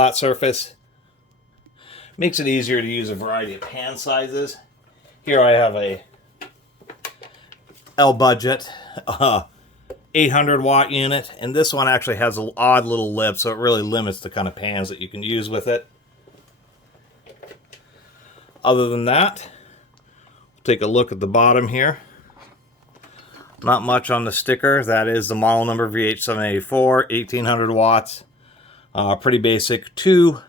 flat surface. Makes it easier to use a variety of pan sizes. Here I have a L budget 800 watt unit, and this one actually has an odd little lip, so it really limits the kind of pans that you can use with it. Other than that, take a look at the bottom here. Not much on the sticker. That is the model number VH784, 1800 watts. Pretty basic. Two,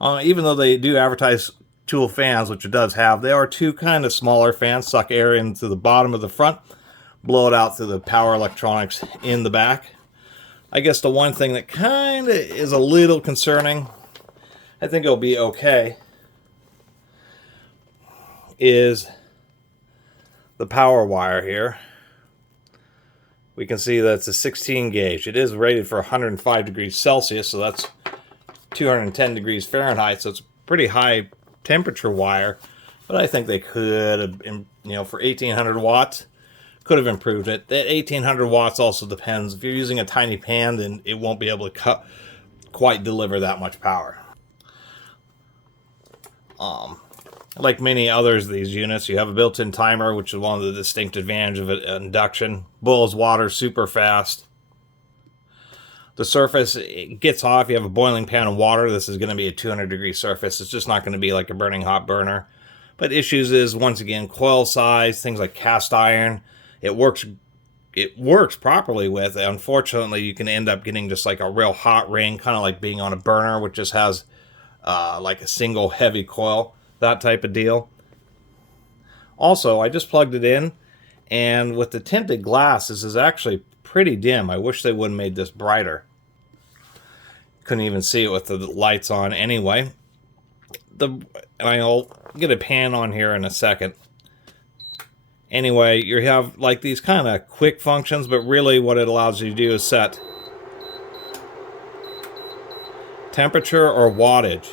even though they do advertise tool fans, which it does have, they are two kind of smaller fans, suck air into the bottom of the front, blow it out through the power electronics in the back. I guess the one thing that kind of is a little concerning, I think it'll be okay, is the power wire here. We can see that it's a 16 gauge. It is rated for 105 degrees Celsius, so that's 210 degrees Fahrenheit, so it's a pretty high temperature wire. But I think they could have, for 1800 watts, could have improved it. That 1800 watts also depends. If you're using a tiny pan, then it won't be able to quite deliver that much power. Like many others of these units, you have a built-in timer, which is one of the distinct advantages of an induction. Boils water super fast. The surface, it gets hot. If you have a boiling pan of water, this is going to be a 200 degree surface. It's just not going to be like a burning hot burner. But issues is, once again, coil size, things like cast iron. It works properly with. Unfortunately, you can end up getting just like a real hot ring, kind of like being on a burner, which just has like a single heavy coil. That type of deal. Also, I just plugged it in, and with the tinted glass, this is actually pretty dim. I wish they would have made this brighter. Couldn't even see it with the lights on anyway. And I'll get a pan on here in a second. Anyway, you have like these kind of quick functions, but really what it allows you to do is set temperature or wattage.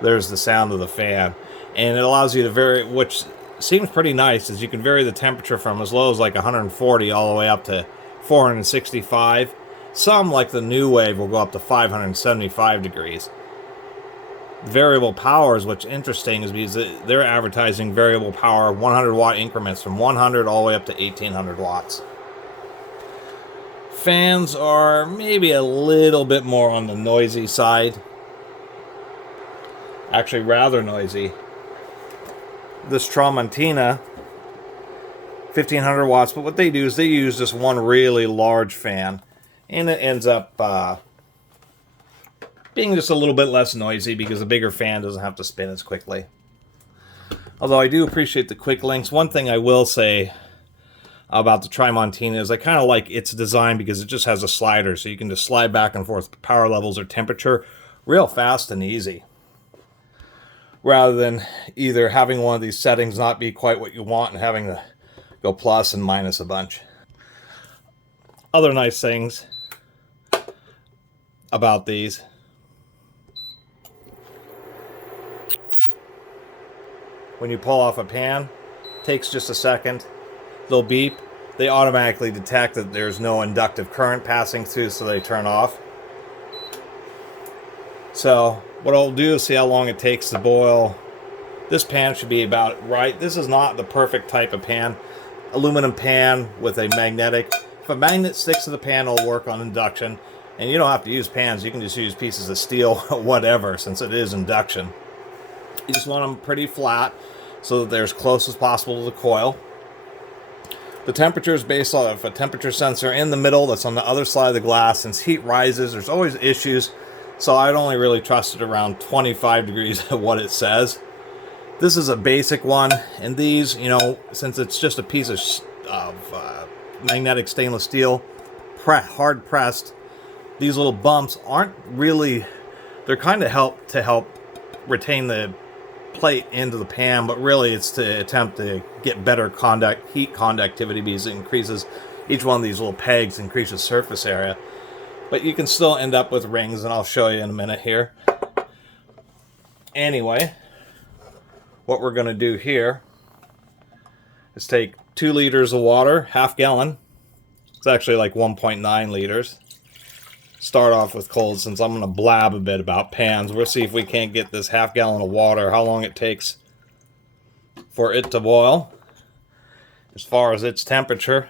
There's the sound of the fan, and it allows you to vary, which seems pretty nice, is you can vary the temperature from as low as like 140 all the way up to 465. Some, like the new wave, will go up to 575 degrees. Variable powers, which is interesting, is because they're advertising variable power 100 watt increments from 100 all the way up to 1800 watts. Fans are maybe a little bit more on the noisy side. Actually, rather noisy. This Tramontina, 1500 watts, but what they do is they use this one really large fan, and it ends up being just a little bit less noisy because the bigger fan doesn't have to spin as quickly. Although I do appreciate the quick links. One thing I will say about the Tramontina is I kind of like its design because it just has a slider, so you can just slide back and forth power levels or temperature real fast and easy, rather than either having one of these settings not be quite what you want and having to go plus and minus a bunch. Other nice things about these. When you pull off a pan, it takes just a second. They'll beep. They automatically detect that there's no inductive current passing through, so they turn off. So what I'll do is see how long it takes to boil. This pan should be about right. This is not the perfect type of pan. Aluminum pan with a magnetic. If a magnet sticks to the pan, it'll work on induction. And you don't have to use pans. You can just use pieces of steel, whatever, since it is induction. You just want them pretty flat so that they're as close as possible to the coil. The temperature is based off a temperature sensor in the middle that's on the other side of the glass. Since heat rises, there's always issues. So I'd only really trust it around 25 degrees of what it says. This is a basic one, and these, since it's just a piece of magnetic stainless steel, hard pressed, these little bumps aren't really, they're kind of help retain the plate into the pan, but really it's to attempt to get better heat conductivity because it increases, each one of these little pegs increases surface area. But you can still end up with rings, and I'll show you in a minute here. Anyway, what we're going to do here is take 2 liters of water, half gallon. It's actually like 1.9 liters. start off with cold, since I'm going to blab a bit about pans. We'll see if we can't get this half gallon of water, how long it takes for it to boil as far as its temperature.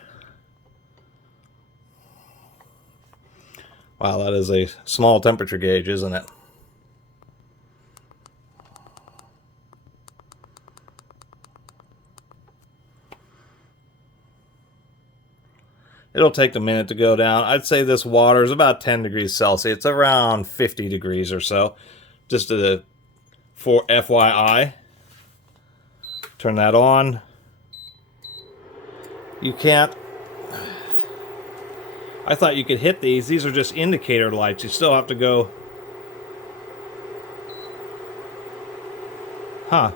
Wow, that is a small temperature gauge, isn't it? It'll take a minute to go down. I'd say this water is about 10 degrees Celsius. It's around 50 degrees or so. Just for FYI. Turn that on. You can't... I thought you could hit these. These are just indicator lights. You still have to go... Huh.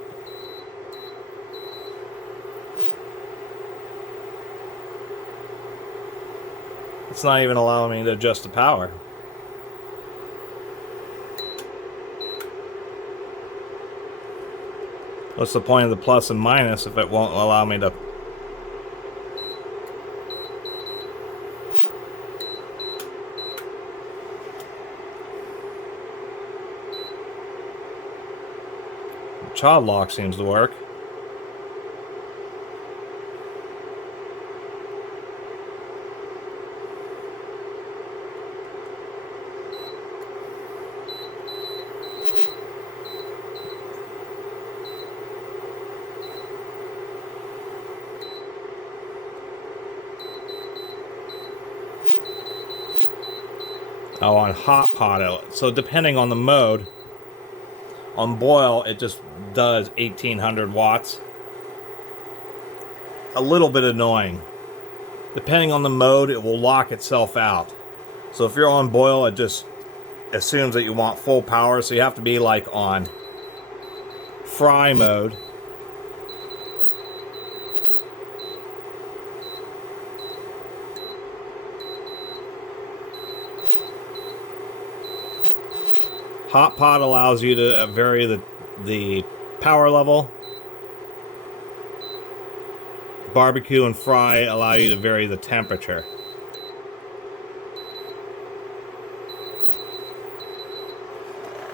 It's not even allowing me to adjust the power. What's the point of the plus and minus if it won't allow me to... The child lock seems to work. Oh, on HotPot, so depending on the mode, on boil, it just does 1800 watts. A little bit annoying. Depending on the mode, it will lock itself out. So if you're on boil, it just assumes that you want full power, so you have to be like on fry mode. HotPot allows you to vary the power level. Barbecue and fry allow you to vary the temperature.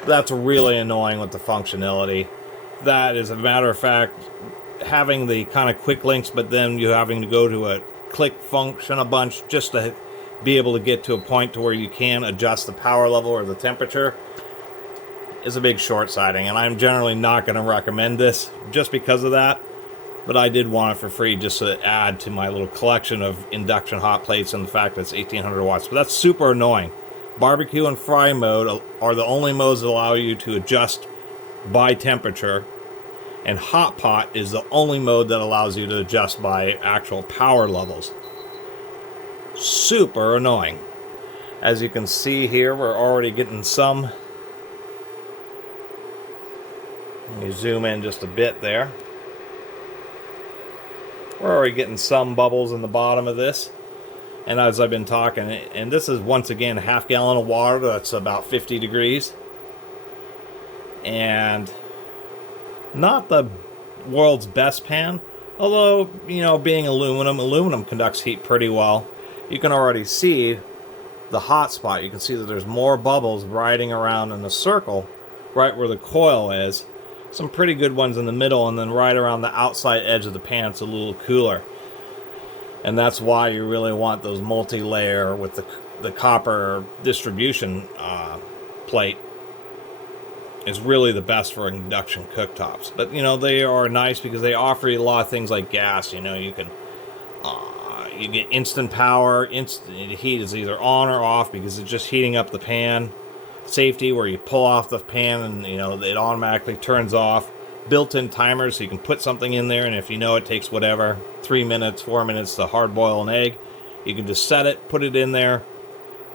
That's really annoying with the functionality. That is, a matter of fact, having the kind of quick links, but then you having to go to a click function a bunch just to be able to get to a point to where you can adjust the power level or the temperature is a big short-sighting, and I'm generally not going to recommend this just because of that, but I did want it for free just to add to my little collection of induction hot plates and the fact that it's 1800 watts, but that's super annoying. Barbecue and fry mode are the only modes that allow you to adjust by temperature, and HotPot is the only mode that allows you to adjust by actual power levels. Super annoying. As you can see here, we're already getting some... Let me zoom in just a bit there. We're already getting some bubbles in the bottom of this. And as I've been talking, and this is once again a half gallon of water, that's about 50 degrees. And not the world's best pan, although, you know, being aluminum conducts heat pretty well. You can already see the hot spot. You can see that there's more bubbles riding around in a circle right where the coil is. Some pretty good ones in the middle, and then right around the outside edge of the pan, it's a little cooler. And that's why you really want those multi-layer with the copper distribution plate. Is really the best for induction cooktops. But, you know, they are nice because they offer you a lot of things like gas. You know, you can you get instant power. Instant heat is either on or off because it's just heating up the pan. Safety, where you pull off the pan and, you know, it automatically turns off. Built-in timers, so you can put something in there, and if you know it takes whatever, 3 minutes, 4 minutes to hard boil an egg, you can just set it, put it in there,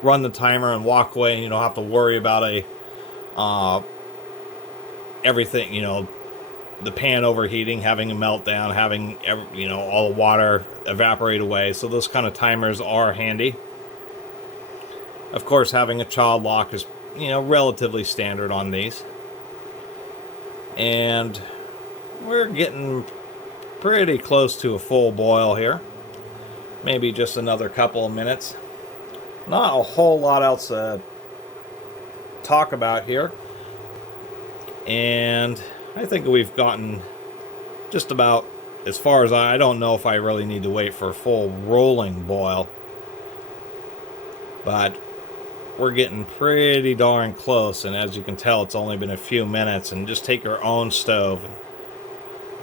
run the timer, and walk away. And you don't have to worry about everything, you know, the pan overheating, having a meltdown, having, you know, all the water evaporate away. So those kind of timers are handy. Of course, having a child lock is, you know, relatively standard on these. And we're getting pretty close to a full boil here. Maybe just another couple of minutes. Not a whole lot else to talk about here. And I think we've gotten just about as far as I don't know if I really need to wait for a full rolling boil. But we're getting pretty darn close, and as you can tell, it's only been a few minutes. And just take your own stove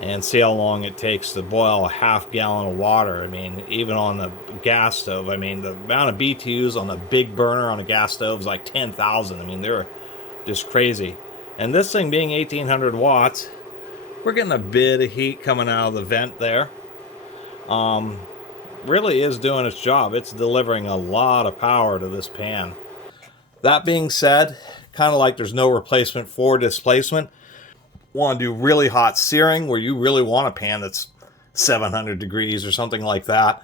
and see how long it takes to boil a half gallon of water. I mean, even on the gas stove, I mean, the amount of BTUs on a big burner on a gas stove is like 10,000. I mean, they're just crazy. And this thing being 1800 watts, we're getting a bit of heat coming out of the vent there. Really is doing its job. It's delivering a lot of power to this pan. That being said, kind of like there's no replacement for displacement. Want to do really hot searing where you really want a pan that's 700 degrees or something like that,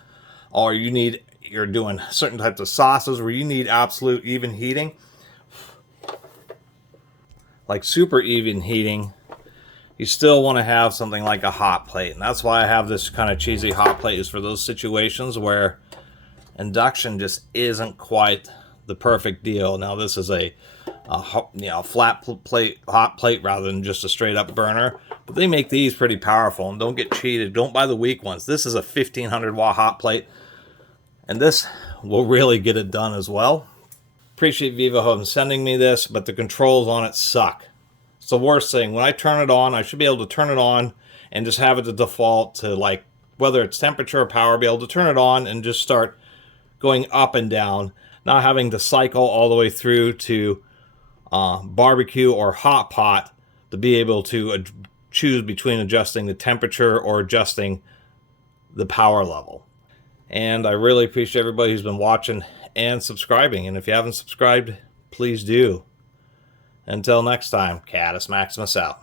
or you're doing certain types of sauces where you need absolute even heating, like super even heating, you still want to have something like a hot plate. And that's why I have this kind of cheesy hot plate, is for those situations where induction just isn't quite the perfect deal. Now this is a flat plate, hot plate, rather than just a straight up burner. But they make these pretty powerful, and don't get cheated. Don't buy the weak ones. This is a 1500 watt hot plate, and this will really get it done as well. Appreciate Vivohome sending me this, but the controls on it suck. It's the worst thing. When I turn it on, I should be able to turn it on and just have it to default to, like, whether it's temperature or power, be able to turn it on and just start going up and down, not having to cycle all the way through to barbecue or hot pot to be able to choose between adjusting the temperature or adjusting the power level. And I really appreciate everybody who's been watching and subscribing. And if you haven't subscribed, please do. Until next time, Catus Maximus out.